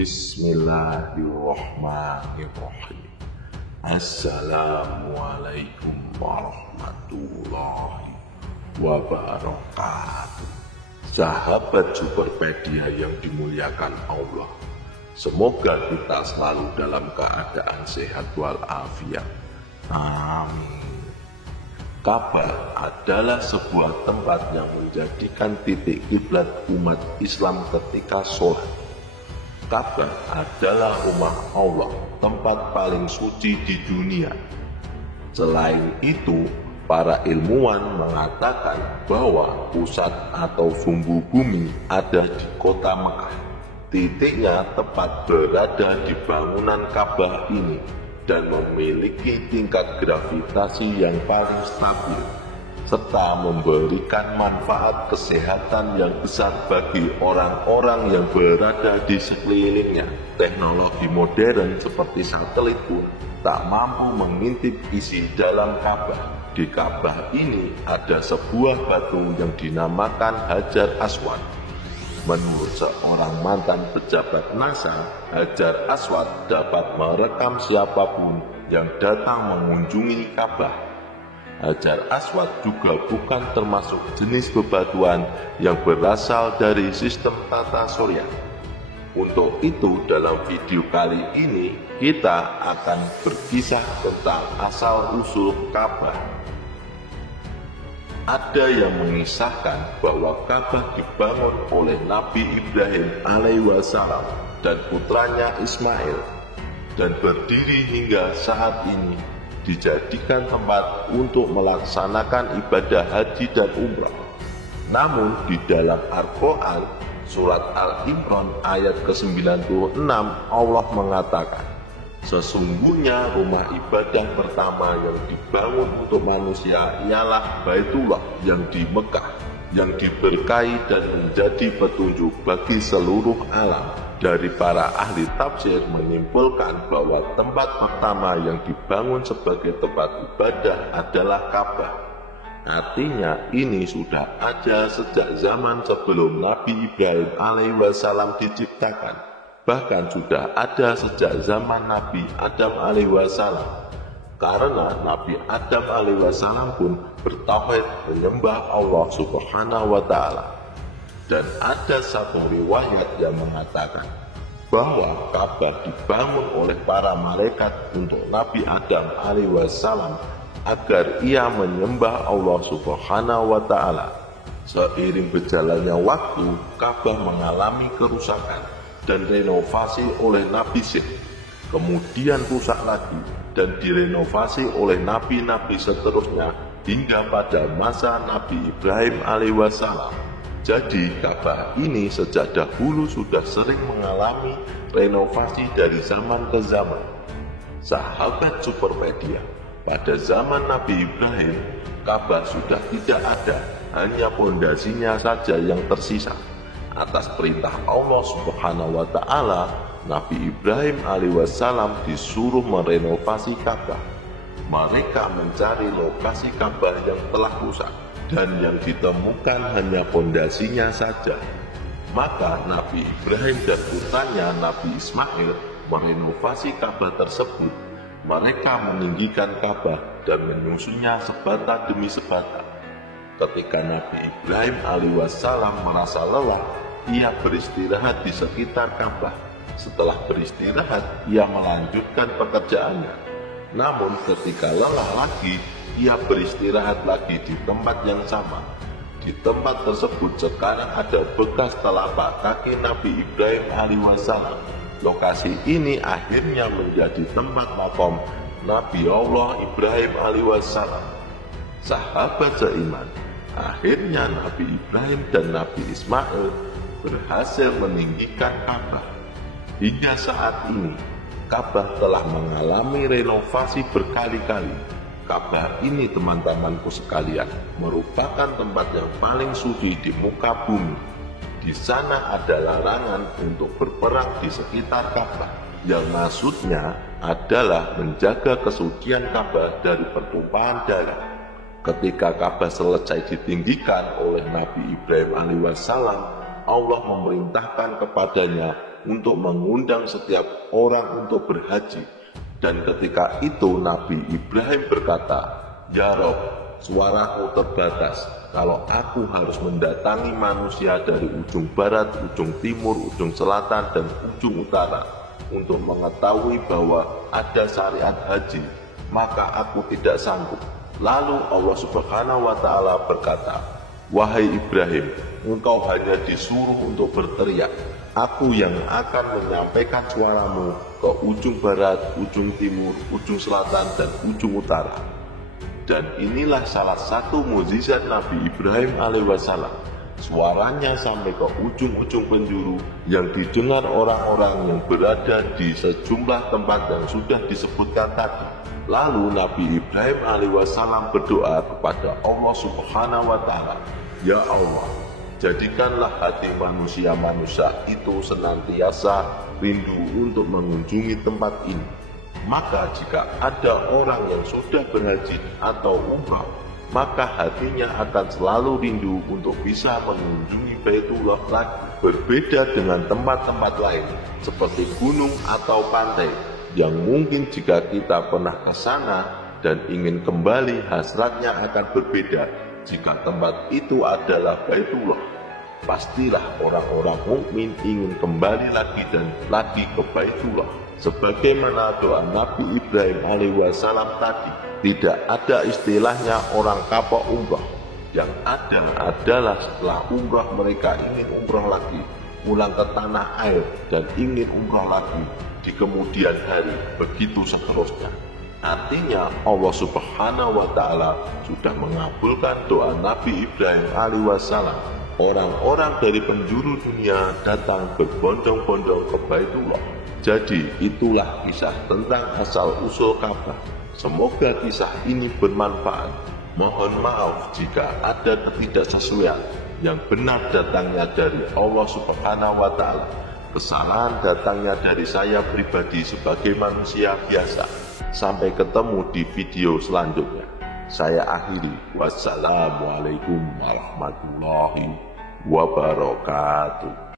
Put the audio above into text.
Bismillahirrahmanirrahim. Assalamualaikum warahmatullahi wabarakatuh. Sahabat Superpedia yang dimuliakan Allah, semoga kita selalu dalam keadaan sehat walafiat. Amin. Ka'bah adalah sebuah tempat yang menjadikan titik kiblat umat Islam ketika sholat. Ka'bah adalah rumah Allah, tempat paling suci di dunia. Selain itu, para ilmuwan mengatakan bahwa pusat atau sumbu bumi ada di kota Mekah. Titiknya tepat berada di bangunan Ka'bah ini dan memiliki tingkat gravitasi yang paling stabil, serta memberikan manfaat kesehatan yang besar bagi orang-orang yang berada di sekelilingnya. Teknologi modern seperti satelit pun tak mampu mengintip isi dalam Ka'bah. Di Ka'bah ini ada sebuah batu yang dinamakan Hajar Aswad. Menurut seorang mantan pejabat NASA, Hajar Aswad dapat merekam siapapun yang datang mengunjungi Ka'bah. Hajar Aswad juga bukan termasuk jenis bebatuan yang berasal dari sistem tata surya. Untuk itu, dalam video kali ini kita akan berkisah tentang asal-usul Ka'bah. Ada yang mengisahkan bahwa Ka'bah dibangun oleh Nabi Ibrahim alaihissalam dan putranya Ismail, dan berdiri hingga saat ini dijadikan tempat untuk melaksanakan ibadah haji dan umrah. Namun di dalam Al-Quran, surat Al-Imran ayat ke-96, Allah mengatakan, sesungguhnya rumah ibadah pertama yang dibangun untuk manusia ialah Baitullah yang di Mekah, yang diberkahi dan menjadi petunjuk bagi seluruh alam. Dari para ahli tafsir menyimpulkan bahwa tempat pertama yang dibangun sebagai tempat ibadah adalah Ka'bah. Artinya ini sudah ada sejak zaman sebelum Nabi Ibrahim alaihissalam diciptakan. Bahkan sudah ada sejak zaman Nabi Adam alaihissalam. Karena Nabi Adam alaihissalam pun bertauhid menyembah Allah subhanahu wa ta'ala. Dan ada satu riwayat yang mengatakan bahwa Ka'bah dibangun oleh para malaikat untuk Nabi Adam alaihissalam agar ia menyembah Allah subhanahu wa ta'ala. Seiring berjalannya waktu, Ka'bah mengalami kerusakan dan renovasi oleh Nabi Syekh. Kemudian rusak lagi dan direnovasi oleh nabi-nabi seterusnya hingga pada masa Nabi Ibrahim alaihissalam. Jadi Ka'bah ini sejak dahulu sudah sering mengalami renovasi dari zaman ke zaman. Sahabat Superpedia, pada zaman Nabi Ibrahim, Ka'bah sudah tidak ada, hanya pondasinya saja yang tersisa. Atas perintah Allah subhanahu wa ta'ala, Nabi Ibrahim alaihissalam disuruh merenovasi Ka'bah. Mereka mencari lokasi Ka'bah yang telah rusak dan yang ditemukan hanya pondasinya saja. Maka Nabi Ibrahim dan putranya Nabi Ismail merenovasi Ka'bah tersebut. Mereka meninggikan Ka'bah dan menyusunnya sebata demi sebata. Ketika Nabi Ibrahim alaihissalam merasa lelah, ia beristirahat di sekitar Ka'bah. Setelah beristirahat, ia melanjutkan pekerjaannya. Namun ketika lelah lagi, ia beristirahat lagi di tempat yang sama. Di tempat tersebut sekarang ada bekas telapak kaki Nabi Ibrahim alaihissalam. Lokasi ini akhirnya menjadi tempat makom Nabi Allah Ibrahim alaihissalam. Sahabat seiman, akhirnya Nabi Ibrahim dan Nabi Ismail berhasil meninggikan Ka'bah. Hingga saat ini, Ka'bah telah mengalami renovasi berkali-kali. Ka'bah ini, teman-temanku sekalian, merupakan tempat yang paling suci di muka bumi. Di sana ada larangan untuk berperang di sekitar Ka'bah, yang maksudnya adalah menjaga kesucian Ka'bah dari pertumpahan darah. Ketika Ka'bah selesai ditinggikan oleh Nabi Ibrahim alaihissalam, Allah memerintahkan kepadanya untuk mengundang setiap orang untuk berhaji. Dan ketika itu Nabi Ibrahim berkata, "Ya Rob, suaraku terbatas. Kalau aku harus mendatangi manusia dari ujung barat, ujung timur, ujung selatan, dan ujung utara untuk mengetahui bahwa ada syariat haji, maka aku tidak sanggup." Lalu Allah Subhanahu wa Ta'ala berkata, "Wahai Ibrahim, engkau hanya disuruh untuk berteriak. Aku yang akan menyampaikan suaramu ke ujung barat, ujung timur, ujung selatan, dan ujung utara." Dan inilah salah satu mukjizat Nabi Ibrahim alaihissalam. Suaranya sampai ke ujung-ujung penjuru yang didengar orang-orang yang berada di sejumlah tempat yang sudah disebutkan tadi. Lalu Nabi Ibrahim alaihissalam berdoa kepada Allah Subhanahu wa Ta'ala, "Ya Allah, jadikanlah hati manusia-manusia itu senantiasa rindu untuk mengunjungi tempat ini. Maka jika ada orang yang sudah berhaji atau umrah, maka hatinya akan selalu rindu untuk bisa mengunjungi Baitullah lagi." Berbeda dengan tempat-tempat lain seperti gunung atau pantai, yang mungkin jika kita pernah ke sana dan ingin kembali, hasratnya akan berbeda. Jika tempat itu adalah Baitullah, pastilah orang-orang mukmin ingin kembali lagi dan lagi ke Baitullah. Sebagaimana doa Nabi Ibrahim alaihissalam tadi, tidak ada istilahnya orang kapok umrah. Yang ada adalah setelah umrah mereka ingin umrah lagi, pulang ke tanah air dan ingin umrah lagi di kemudian hari, begitu seterusnya. Artinya Allah Subhanahu wa Ta'ala sudah mengabulkan doa Nabi Ibrahim alaihissalam. Orang-orang dari penjuru dunia datang berbondong-bondong ke Baitullah. Jadi itulah kisah tentang asal-usul Ka'bah. Semoga kisah ini bermanfaat. Mohon maaf jika ada ketidaksesuaian. Yang benar datangnya dari Allah Subhanahu wa Ta'ala. Kesalahan datangnya dari saya pribadi sebagai manusia biasa. Sampai ketemu di video selanjutnya. Saya akhiri. Wassalamualaikum warahmatullahi wabarakatuh.